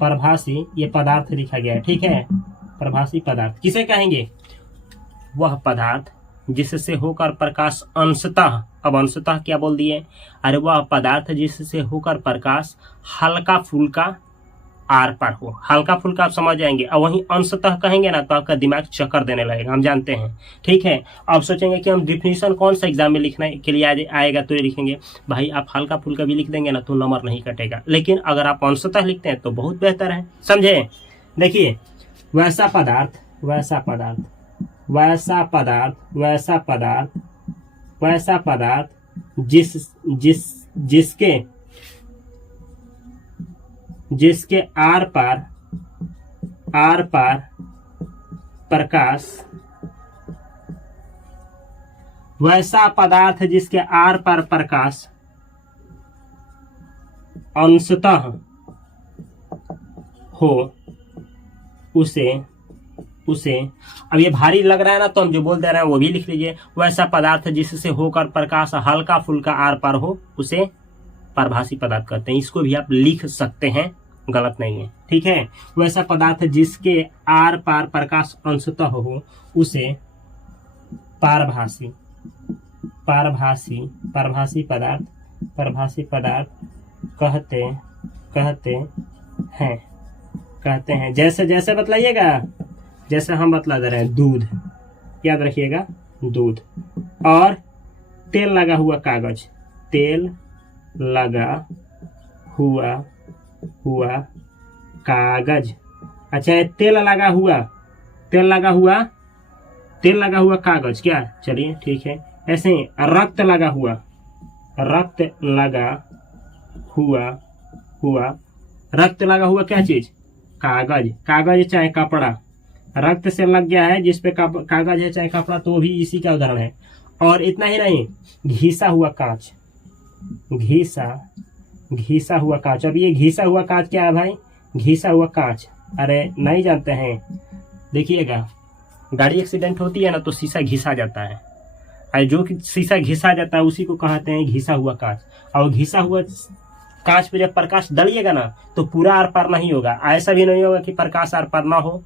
परभाषी ये पदार्थ लिखा गया है, ठीक है। परभाषी पदार्थ किसे कहेंगे? वह पदार्थ जिससे होकर प्रकाश अंशतः, अब अंशतः क्या बोल दिए? अरे वह पदार्थ जिससे होकर प्रकाश हल्का फुल्का आर पार हो। हल्का फुल्का आप समझ जाएंगे, और वहीं अंशतः कहेंगे ना तो आपका दिमाग चक्कर देने लगेगा, हम जानते हैं, ठीक है। अब सोचेंगे कि हम डिफिनीशन कौन सा एग्जाम में लिखने के लिए आएगा, तो ये लिखेंगे। भाई आप हल्का फुल्का भी लिख देंगे ना तो नंबर नहीं कटेगा, लेकिन अगर आप अंशतः लिखते हैं तो बहुत बेहतर है, समझे। देखिए, वैसा पदार्थ जिसके आर पार प्रकाश, वैसा पदार्थ जिसके आर पार प्रकाश अंशतः हो, उसे अब ये भारी लग रहा है ना, तो हम जो बोल दे रहे हैं वो भी लिख लीजिए। वैसा पदार्थ जिससे होकर प्रकाश हल्का फुल्का आर पार हो, उसे परभाषी पदार्थ कहते हैं। इसको भी आप लिख सकते हैं, गलत नहीं है, ठीक है। वैसा पदार्थ जिसके आर पार प्रकाश अंशतः हो, उसे परभाषी पदार्थ कहते हैं। जैसे बतलाइएगा, जैसे हम बतला दे रहे हैं, दूध, याद रखिएगा, दूध। और तेल लगा हुआ कागज, तेल लगा हुआ कागज। अच्छा, तेल लगा हुआ कागज, क्या? चलिए ठीक है। ऐसे ही रक्त लगा हुआ क्या चीज? कागज चाहे कपड़ा। रक्त से लग गया है जिसपे कागज है चाहे कपड़ा, तो भी इसी का उदाहरण है। और इतना ही नहीं, घिसा हुआ कांच, घिसा हुआ कांच। अब ये घिसा हुआ कांच क्या है भाई? घिसा हुआ कांच, अरे नहीं जानते हैं? देखिएगा, गाड़ी एक्सीडेंट होती है ना तो शीशा घिसा जाता है, और जो शीशा घिसा जाता है उसी को कहते हैं घिसा हुआ कांच। और घिसा हुआ कांच पे जब प्रकाश डलिएगा ना तो पूरा आर पार नहीं होगा। ऐसा भी नहीं होगा कि प्रकाश आर पार ना हो,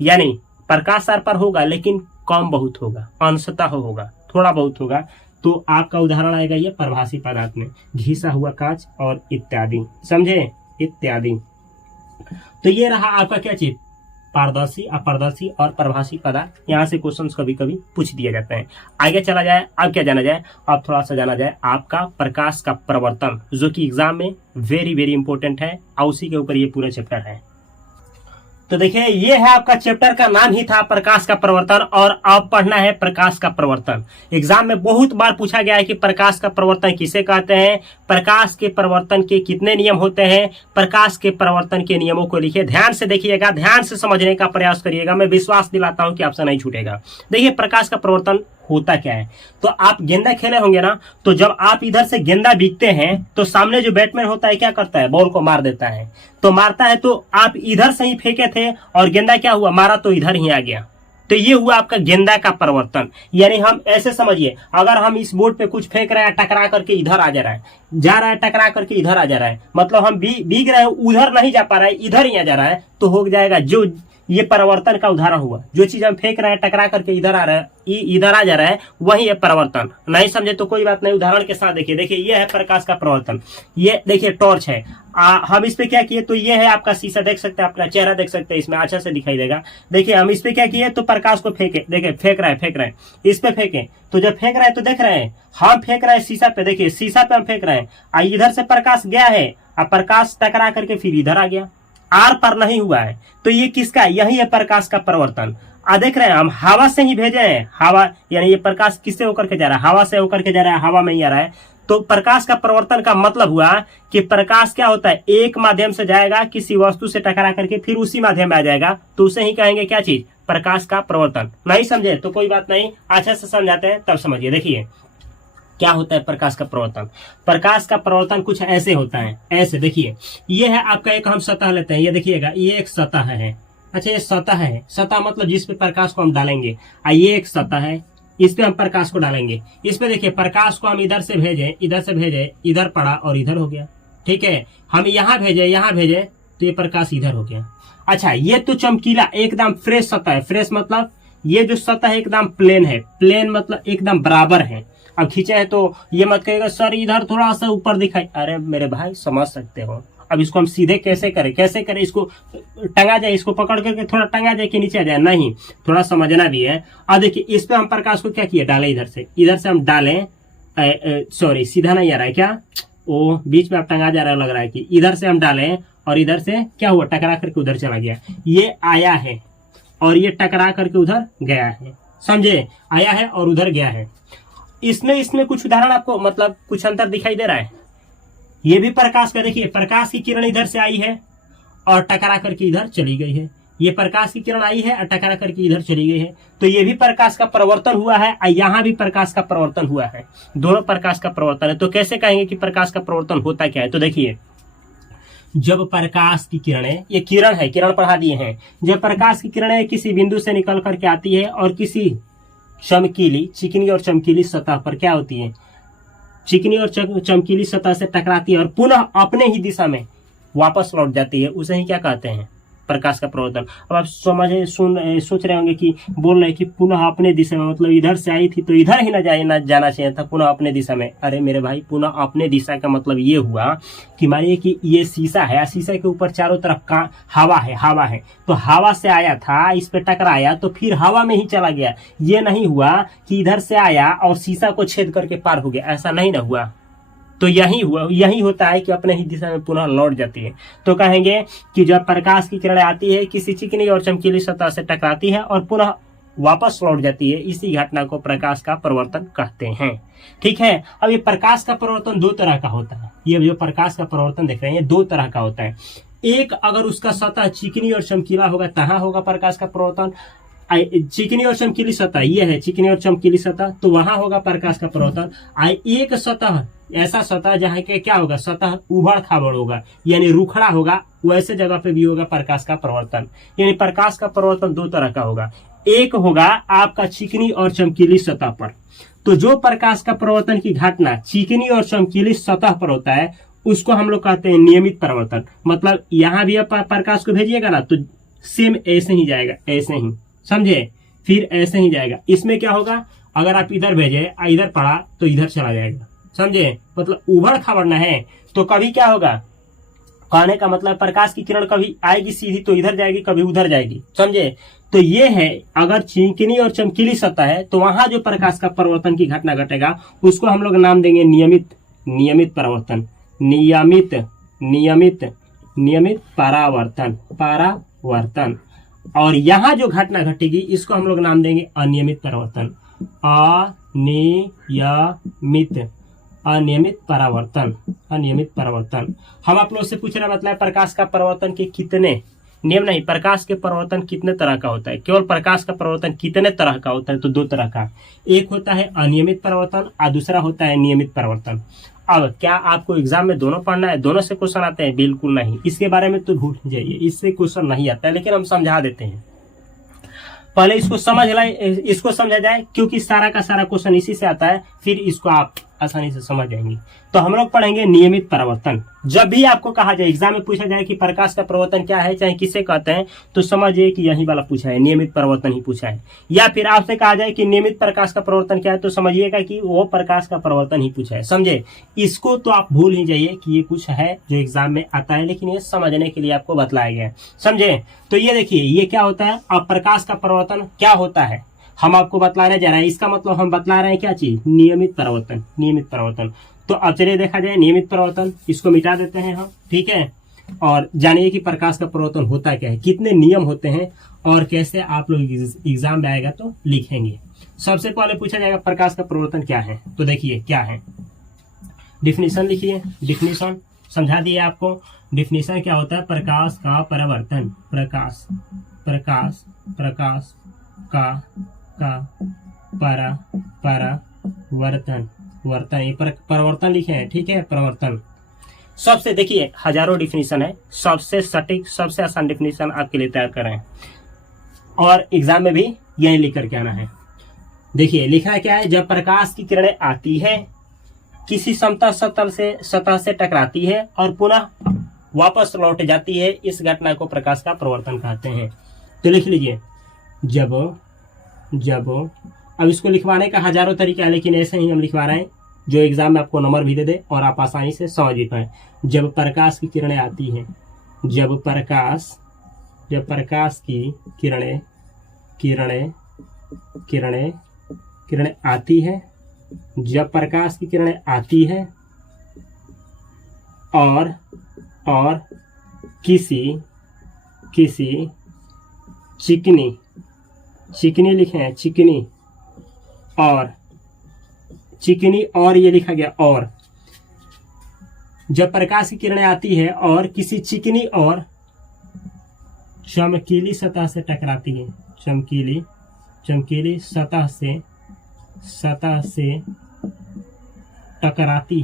यानी प्रकाश आर पार होगा लेकिन कम बहुत होगा, अंशतः होगा, थोड़ा बहुत होगा। तो आपका उदाहरण आएगा ये प्रभासी पदार्थ में, घिसा हुआ कांच और इत्यादि, समझे, इत्यादि। तो ये रहा आपका क्या चीज, पारदर्शी, अपारदर्शी और प्रभासी पदार्थ। यहाँ से क्वेश्चंस कभी कभी पूछ दिया जाता है। आगे चला जाए, अब क्या जाना जाए, अब थोड़ा सा जाना जाए आपका प्रकाश का प्रवर्तन, जो कि एग्जाम में वेरी वेरी इंपॉर्टेंट है और उसी के ऊपर ये पूरा चैप्टर है। तो देखिए ये है आपका चैप्टर का नाम ही था प्रकाश का प्रवर्तन, और अब पढ़ना है प्रकाश का प्रवर्तन। एग्जाम में बहुत बार पूछा गया है कि प्रकाश का प्रवर्तन किसे कहते हैं, प्रकाश के प्रवर्तन के कितने नियम होते हैं, प्रकाश के प्रवर्तन के नियमों को लिखिए। ध्यान से देखिएगा, ध्यान से समझने का प्रयास करिएगा, मैं विश्वास दिलाता हूं कि आपसे नहीं छूटेगा। देखिए प्रकाश का प्रवर्तन होता क्या है। तो आप गेंदा खेले होंगे ना, तो जब आप इधर से गेंदा बीतते हैं तो सामने जो बैट्समैन होता है क्या करता है, बॉल को मार देता है। तो मारता है तो आप इधर से ही फेंके थे और गेंदा क्या हुआ, मारा तो इधर ही आ गया। तो ये हुआ आपका गेंदा का परिवर्तन। यानी हम ऐसे समझिए, अगर हम इस बोर्ड पे कुछ फेंक रहे हैं, टकरा करके इधर आ जा रहा है, टकरा करके इधर आ जा रहा है, मतलब हम भीग रहे हैं, उधर नहीं जा पा रहा है, इधर ही आ जा रहा है, तो हो जाएगा जो ये परिवर्तन का उदाहरण हुआ। जो चीज हम फेंक रहे हैं टकरा करके इधर आ रहा है, इधर आ जा रहा है, वही है परिवर्तन। नहीं समझे तो कोई बात नहीं, उदाहरण के साथ देखिए। देखिए ये है प्रकाश का परिवर्तन। ये देखिए टॉर्च है, हम इस पे क्या किए, तो ये है आपका शीशा, देख सकते हैं, अपना चेहरा देख सकते हैं, इसमें अच्छा से दिखाई देगा। देखिए हम इस पे क्या किए, तो प्रकाश को फेंके, देखिए फेंक रहे हैं, इस पे फेंके, तो जब फेंक रहे हैं तो देख रहे हैं हम फेंक रहे हैं शीशा पे, देखिए शीशा पे हम फेंक रहे हैं, इधर से प्रकाश गया है, अब प्रकाश टकरा करके फिर इधर आ गया, आर पार नहीं हुआ है। तो ये किसका, यही है प्रकाश का परिवर्तन। देख रहे हैं हम हवा से ही भेजे हैं, हवा यानी ये प्रकाश किससे होकर के जा रहा है, हवा से होकर के जा रहा है, हवा में ही आ रहा है। तो प्रकाश का परिवर्तन का मतलब हुआ कि प्रकाश क्या होता है, एक माध्यम से जाएगा किसी वस्तु से टकरा करके फिर उसी माध्यम में आ जाएगा, तो उसे ही कहेंगे क्या चीज, प्रकाश का परिवर्तन। नहीं समझे तो कोई बात नहीं, अच्छा से समझाते हैं तब समझिए। देखिए क्या होता है प्रकाश का परिवर्तन। प्रकाश का परिवर्तन कुछ ऐसे होता है, ऐसे देखिए, ये है आपका एक, हम सतह लेते हैं, ये देखिएगा ये एक सतह है। अच्छा ये सतह है, सतह मतलब जिस पे प्रकाश को हम डालेंगे, ये एक सतह है, इस पे हम प्रकाश को डालेंगे। इस पे देखिए प्रकाश को हम इधर से भेजे, इधर पड़ा और इधर हो गया, ठीक है। हम यहाँ भेजे तो ये प्रकाश इधर हो गया। अच्छा ये तो चमकीला एकदम फ्रेश सतह है, फ्रेश मतलब ये जो सतह है एकदम प्लेन है, प्लेन मतलब एकदम बराबर है। अब खींचे है तो ये मत कहेगा सर इधर थोड़ा सा ऊपर दिखाई, अरे मेरे भाई समझ सकते हो। अब इसको हम सीधे कैसे करें, इसको टंगा जाए, इसको पकड़ करके थोड़ा टंगा जाए कि नीचे आ जाए, नहीं, थोड़ा समझना भी है। अब देखिए इस पे हम प्रकाश को क्या किए, डाले इधर से हम डालें, सॉरी सीधा नहीं आ रहा है क्या, वो बीच में आप टंगा जा रहा है, लग रहा है कि इधर से हम डालें और इधर से क्या हुआ, टकरा करके उधर चला गया। ये आया है और ये टकरा करके उधर गया है, समझे, आया है और उधर गया है। इसमें कुछ उदाहरण आपको मतलब कुछ अंतर दिखाई दे रहा है। ये भी प्रकाश का, देखिए प्रकाश की किरण इधर से आई है और टकरा करके इधर चली गई है, ये प्रकाश की किरण आई है और टकरा करके इधर चली गई है, तो ये भी प्रकाश का परिवर्तन हुआ है और यहाँ भी प्रकाश का परिवर्तन हुआ है, दोनों प्रकाश का परिवर्तन है। तो कैसे कहेंगे कि प्रकाश का परिवर्तन होता क्या है, तो देखिए जब प्रकाश की किरणें, ये किरण है, किरण पढ़ा दिए हैं, जब प्रकाश की किरणें किसी बिंदु से निकल करके आती है और किसी चमकीली, चिकनी और चमकीली सतह पर क्या होती है, चिकनी और चमकीली सतह से टकराती है और पुनः अपने ही दिशा में वापस लौट जाती है, उसे ही क्या कहते हैं, प्रकाश का परिवर्तन। अब आप सोच रहे होंगे कि बोल रहे कि पुनः अपने दिशा में, मतलब इधर से आई थी तो इधर ही ना जाना चाहिए था, पुनः अपने दिशा में। अरे मेरे भाई पुनः अपने दिशा का मतलब ये हुआ कि मानिए कि ये शीशा है, शीशे के ऊपर चारों तरफ का हवा है, तो हवा से आया था, इस पे टकराया तो फिर हवा में ही चला गया। ये नहीं हुआ कि इधर से आया और शीशा को छेद करके पार हो गया, ऐसा नहीं ना हुआ। तो यही होता है कि अपने ही दिशा में पुनः लौट जाती है। तो कहेंगे कि जब प्रकाश की किरण आती है, किसी चिकनी और चमकीली सतह से टकराती है और पुनः वापस लौट जाती है, इसी घटना को प्रकाश का परिवर्तन कहते हैं। ठीक है, अब ये प्रकाश का परिवर्तन दो तरह का होता है। ये जो प्रकाश का परिवर्तन देख रहे हैं, ये दो तरह का होता है। एक, अगर उसका सतह चिकनी और चमकीला होगा तहाँ होगा प्रकाश का परिवर्तन। चिकनी और चमकीली सतह, ये है चिकनी और चमकीली सतह, तो वहां होगा प्रकाश का परिवर्तन। एक सतह, ऐसा सतह जहाँ के क्या होगा, सतह उबड़ खाबड़ होगा यानी रुखड़ा होगा, वैसे जगह पे भी होगा प्रकाश का परिवर्तन। यानी प्रकाश का परिवर्तन दो तरह का होगा। एक होगा आपका चिकनी और चमकीली सतह पर, तो जो प्रकाश का परिवर्तन की घटना चिकनी और चमकीली सतह पर होता है उसको हम लोग कहते हैं नियमित परावर्तन। मतलब यहाँ भी आप प्रकाश को भेजिएगा ना तो सेम ऐसे ही जाएगा, ऐसे ही, समझे, फिर ऐसे ही जाएगा। इसमें क्या होगा, अगर आप इधर भेजे, इधर पड़ा तो इधर चला जाएगा, समझे, मतलब उभड़ खाबड़ना है। तो कभी क्या होगा, कहने का मतलब प्रकाश की किरण कभी आएगी सीधी तो इधर जाएगी, कभी उधर जाएगी, समझे। तो ये है, अगर चिकनी और चमकीली सतह है तो वहां जो प्रकाश का परिवर्तन की घटना घटेगा उसको हम लोग नाम देंगे नियमित परावर्तन, नियमित परावर्तन। और यहाँ जो घटना घटेगी इसको हम लोग नाम देंगे अनियमित परावर्तन, अनियमित परावर्तन। हम आप लोग से पूछ रहे मतलब प्रकाश का परावर्तन के कितने नियम, नहीं, प्रकाश के परावर्तन कितने तरह का होता है, केवल प्रकाश का परावर्तन कितने तरह का होता है, तो 2 तरह का, एक होता है अनियमित परावर्तन और दूसरा होता है नियमित परावर्तन। अब क्या आपको एग्जाम में दोनों पढ़ना है, दोनों से क्वेश्चन आते हैं? बिल्कुल नहीं, इसके बारे में तो भूल जाइए, इससे क्वेश्चन नहीं आता है, लेकिन हम समझा देते हैं। पहले इसको समझा जाए क्योंकि सारा का सारा क्वेश्चन इसी से आता है, फिर इसको आप आसानी से समझ जाएंगे। तो हम लोग पढ़ेंगे नियमित परावर्तन। जब भी आपको कहा जाए, एग्जाम में पूछा जाए कि प्रकाश का परावर्तन क्या है, चाहे किसे कहते हैं, तो समझिए कि यही वाला पूछा है, नियमित परावर्तन ही पूछा है। या फिर आपसे कहा जाए कि नियमित प्रकाश का परावर्तन क्या है, तो समझिएगा कि वो प्रकाश का परावर्तन ही पूछा है, समझे। इसको तो आप भूल ही जाइए कि ये कुछ है जो एग्जाम में आता है, लेकिन ये समझने के लिए आपको बतलाया गया है, समझे। तो ये देखिए, ये क्या होता है, अब प्रकाश का परावर्तन क्या होता है हम आपको बतलाने जा रहे हैं। इसका मतलब हम बतला रहे हैं क्या चीज, नियमित परावर्तन। तो अब चलिए देखा जाए नियमित परावर्तन, इसको मिटा देते हैं हम, ठीक है। और जानिए कि प्रकाश का परावर्तन होता क्या है, कितने नियम होते हैं और कैसे आप लोग एग्जाम में आएगा तो लिखेंगे। सबसे पहले पूछा जाएगा प्रकाश का परावर्तन क्या है, तो देखिए क्या है, डिफिनीशन लिखिए। डिफिनीशन समझा दिए आपको। डिफिनीशन क्या होता है, प्रकाश का परावर्तन, प्रकाश का परावर्तन, ये परिवर्तन लिखे हैं, ठीक है, परिवर्तन। सबसे देखिए हजारों डिफिनीशन है, सबसे सटीक सबसे आसान डिफिनीशन आपके लिए तैयार कर रहे हैं और एग्जाम में भी यही लिख करके आना है। देखिए लिखना क्या है, जब प्रकाश की किरणें आती है, किसी समतल सतह से टकराती है और पुनः वापस लौट जाती है, इस घटना को प्रकाश का परावर्तन कहते हैं। तो लिख लीजिए, जब अब इसको लिखवाने का हजारों तरीका है, लेकिन ऐसे ही हम लिखवा रहे हैं जो एग्जाम में आपको नंबर भी दे दे और आप आसानी से समझ भी पाए। जब प्रकाश की किरणें आती हैं, जब प्रकाश की किरणें आती है, जब प्रकाश की किरणें आती है और किसी चिकनी लिखे हैं, चिकनी और ये लिखा गया, और जब प्रकाश की किरणें आती है और किसी चिकनी और चमकीली सतह से टकराती है, चमकीली सतह से टकराती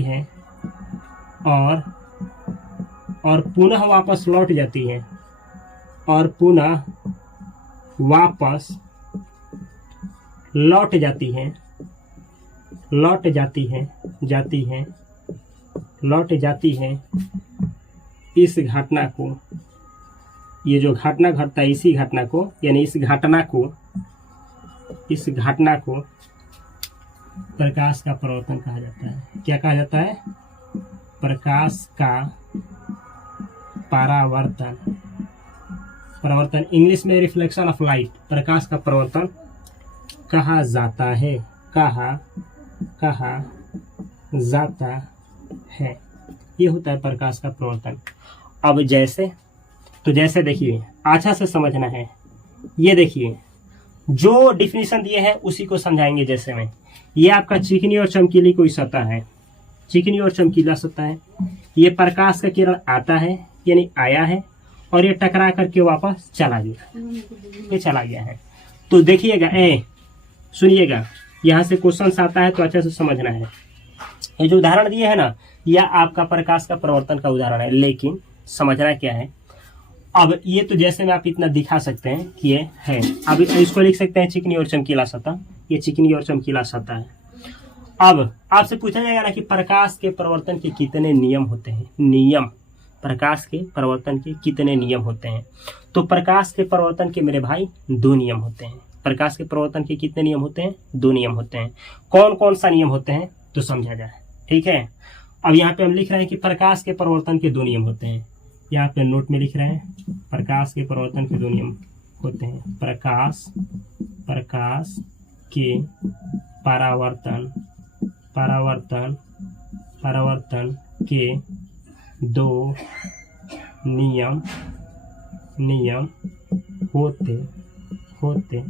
है और पुनः वापस लौट जाती है, और पुनः वापस लौट जाती है, इस घटना को, ये जो घटना घटता है, इसी घटना को, यानी इस घटना को प्रकाश का परावर्तन कहा जाता है। क्या कहा जाता है, प्रकाश का परावर्तन, इंग्लिश में रिफ्लेक्शन ऑफ लाइट, प्रकाश का परावर्तन कहा जाता है। ये होता है प्रकाश का परावर्तन। अब जैसे देखिए, अच्छा से समझना है। ये देखिए, जो डिफिनीशन दिए हैं उसी को समझाएंगे। जैसे में ये आपका चिकनी और चमकीली कोई सतह है, चिकनी और चमकीला सतह है, ये प्रकाश का किरण आता है, यानी आया है, और ये टकरा करके वापस चला गया, ये चला गया है। तो देखिएगा, सुनिएगा, यहाँ से क्वेश्चन आता है तो अच्छे से समझना है। ये जो उदाहरण दिए है ना, यह आपका प्रकाश का परावर्तन का उदाहरण है, लेकिन समझना क्या है। अब ये तो जैसे में आप इतना दिखा सकते हैं कि ये है, अब इसको लिख सकते हैं चिकनी और चमकीला सतह, ये चिकनी और चमकीला सतह है। अब आपसे पूछा जाएगा ना कि प्रकाश के परिवर्तन के कितने नियम होते हैं। नियम, प्रकाश के परिवर्तन के कितने नियम होते हैं। तो प्रकाश के परिवर्तन के मेरे भाई 2 नियम होते हैं। प्रकाश के परिवर्तन के कितने नियम होते हैं? 2 नियम होते हैं। कौन कौन सा नियम होते हैं तो समझा जाए, ठीक है। अब यहाँ पे हम लिख रहे हैं कि प्रकाश के परिवर्तन के 2 नियम होते हैं। यहाँ पे नोट में लिख रहे हैं प्रकाश के परिवर्तन के 2 नियम होते हैं। प्रकाश के परावर्तन के 2 नियम होते हैं।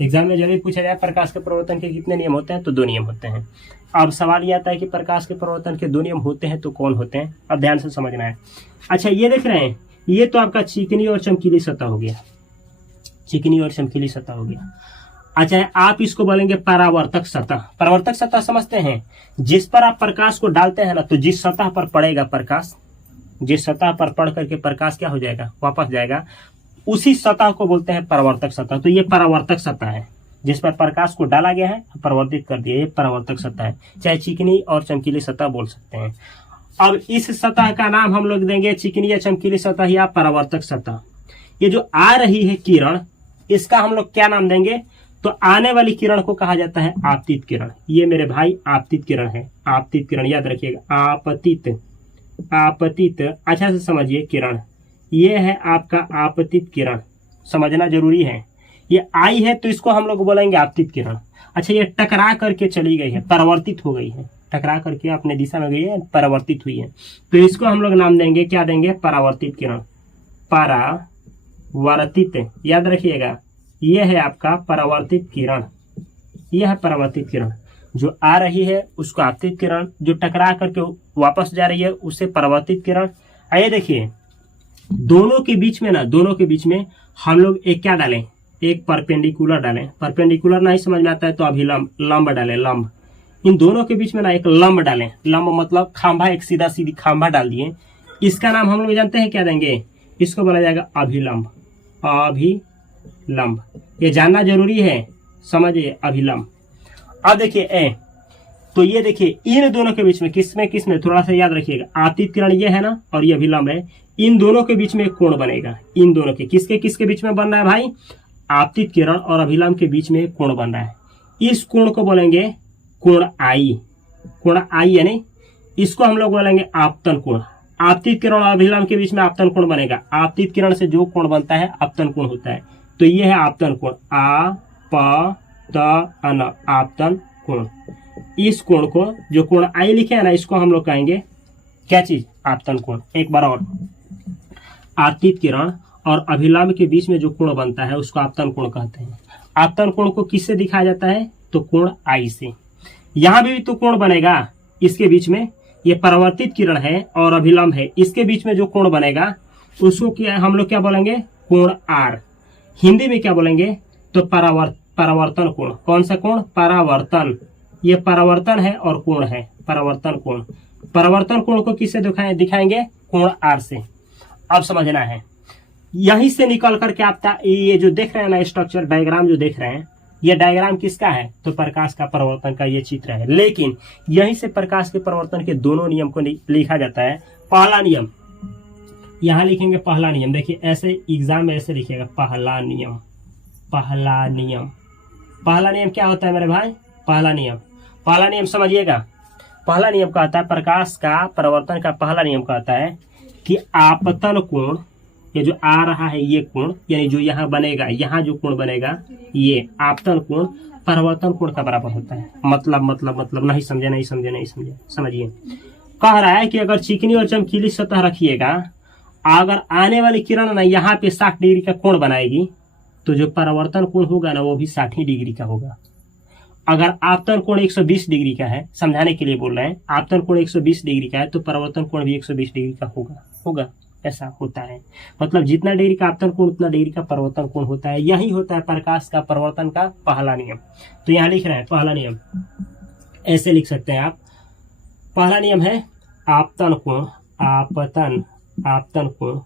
एग्जाम में जब भी पूछा जाए प्रकाश के परिवर्तन के कितने नियम होते हैं तो 2 नियम होते हैं। अब सवाल ये आता है कि प्रकाश के परिवर्तन के 2 नियम होते हैं तो कौन होते हैं। अब ध्यान से समझना है। अच्छा, ये देख रहे हैं, ये तो आपका चिकनी और चमकीली सतह हो गया, चिकनी और चमकीली सतह हो गया। अच्छा, आप इसको बोलेंगे परावर्तक सतह। परावर्तक सतह समझते हैं, जिस पर आप प्रकाश को डालते हैं ना, तो जिस सतह पर पड़ेगा प्रकाश, जिस सतह पर पड़ करके प्रकाश क्या हो जाएगा, वापस जाएगा, उसी सतह को बोलते हैं परावर्तक सतह। तो ये परावर्तक सतह है, जिस पर प्रकाश को डाला गया है, परावर्तित कर दिया, ये परावर्तक सतह है। चाहे चिकनी और चमकीली सतह बोल सकते हैं। अब इस सतह का नाम हम लोग देंगे चिकनी या चमकीली सतह या परावर्तक सतह। ये जो आ रही है किरण, इसका हम लोग क्या नाम देंगे, तो आने वाली किरण को कहा जाता है आपतित किरण। ये मेरे भाई आपतित किरण है, आपतित किरण याद रखिएगा। आपतित अच्छा से समझिए किरण, ये है आपका आपतित किरण, समझना जरूरी है। ये आई है तो इसको हम लोग बोलेंगे आपतित किरण। अच्छा, ये टकरा करके चली गई है, परावर्तित हो गई है, टकरा करके अपने दिशा में गई है, परावर्तित हुई है, तो इसको हम लोग नाम देंगे, क्या देंगे, परावर्तित किरण। परावर्तित याद रखिएगा, ये है आपका परावर्तित किरण, यह है परावर्तित किरण। जो आ रही है उसको आपतित किरण, जो टकरा करके वापस जा रही है उसे परावर्तित किरण। आइए देखिए, दोनों के बीच में ना, दोनों के बीच में हम लोग एक क्या डालें, एक परपेंडिकुलर डालें। परपेंडिकुलर नहीं समझ में आता है तो अभिलंब, लंब डालें, लंब। इन दोनों के बीच में ना एक लंब डालें। लंब मतलब खंभा, एक सीधा सीधी खंभा डाल दिए। इसका नाम हम लोग जानते हैं, क्या देंगे, इसको बोला जाएगा अभिलंब। अभिलंब, ये जानना जरूरी है, समझिए, अभिलंब। अब देखिए ए, तो ये देखिए इन दोनों के बीच में किसमें थोड़ा सा याद रखिएगा, आपतित किरण ये है ना और ये अभिलंब है। इन दोनों के बीच में एक कोण बनेगा। इन दोनों के किसके बीच में बन रहा है भाई, आपतित किरण और अभिलंब के बीच में एक कोण बन रहा है। इस कोण को बोलेंगे कोण आई। कोण आई यानी इसको हम लोग बोलेंगे आपतन कोण। आपतित किरण और अभिलंब के बीच में आपतन कोण बनेगा। आपतित किरण से जो कोण बनता है आपतन कोण होता है। तो ये है आपतन कोण, आ प त अन, आपतन कोण। इस कोण को, जो कोण आई लिखे है ना, इसको हम लोग कहेंगे क्या चीज, आपतन कोण। एक बार और, आपतित किरण और अभिलंब के बीच में जो कोण बनता है उसको आपतन कोण कहते हैं। आपतन कोण को किससे दिखाया जाता है, तो कोण आई से। यहां भी तो कोण बनेगा इसके बीच में, ये परावर्तित किरण है और अभिलंब है, इसके बीच में जो कोण बनेगा उसको क्या हम लोग क्या बोलेंगे, कोण आर। हिंदी में क्या बोलेंगे, तो परावर्तन कोण। कौन सा कोण, परावर्तन। ये परावर्तन है और कोण है, परावर्तन कोण। परावर्तन कोण को किससे दिखाएंगे, कोण आर से। अब समझना है, यहीं से निकल करके आपका ये जो देख रहे हैं ना स्ट्रक्चर डायग्राम जो देख रहे हैं, ये डायग्राम किसका है, तो प्रकाश का परिवर्तन का ये चित्र है। लेकिन यहीं से प्रकाश के परिवर्तन के दोनों नियम को लिखा जाता है। पहला नियम यहां लिखेंगे, पहला नियम देखिए, ऐसे एग्जाम में ऐसे लिखिएगा, पहला नियम। पहला नियम, पहला नियम क्या होता है मेरे भाई, पहला नियम समझिएगा। पहला नियम कहता है, प्रकाश का परिवर्तन का पहला नियम कहता है कि आपतन कोण, ये जो आ रहा है ये कोण, यानी जो यहाँ बनेगा, यहाँ जो कोण बनेगा, ये आपतन कोण परिवर्तन कोण का बराबर होता है। मतलब नहीं समझे, समझिए। कह रहा है कि अगर चिकनी और चमकीली सतह रखिएगा, अगर आने वाली किरण ना यहाँ पे 60 डिग्री का कोण बनाएगी, तो जो परावर्तन कोण होगा ना वो भी 60 डिग्री का होगा। अगर आपतन कोण 120 डिग्री का है, समझाने के लिए बोल रहे हैं, आपतन कोण 120 डिग्री का है तो परावर्तन कोण भी 120 डिग्री का होगा। ऐसा होता है, मतलब जितना डिग्री का आपतन कोण उतना डिग्री का परिवर्तन कोण होता है। यही होता है प्रकाश का परिवर्तन का पहला नियम। तो यहाँ लिख रहे हैं पहला नियम, ऐसे लिख सकते हैं आप। पहला नियम है आपतन कोण, आपतन कोण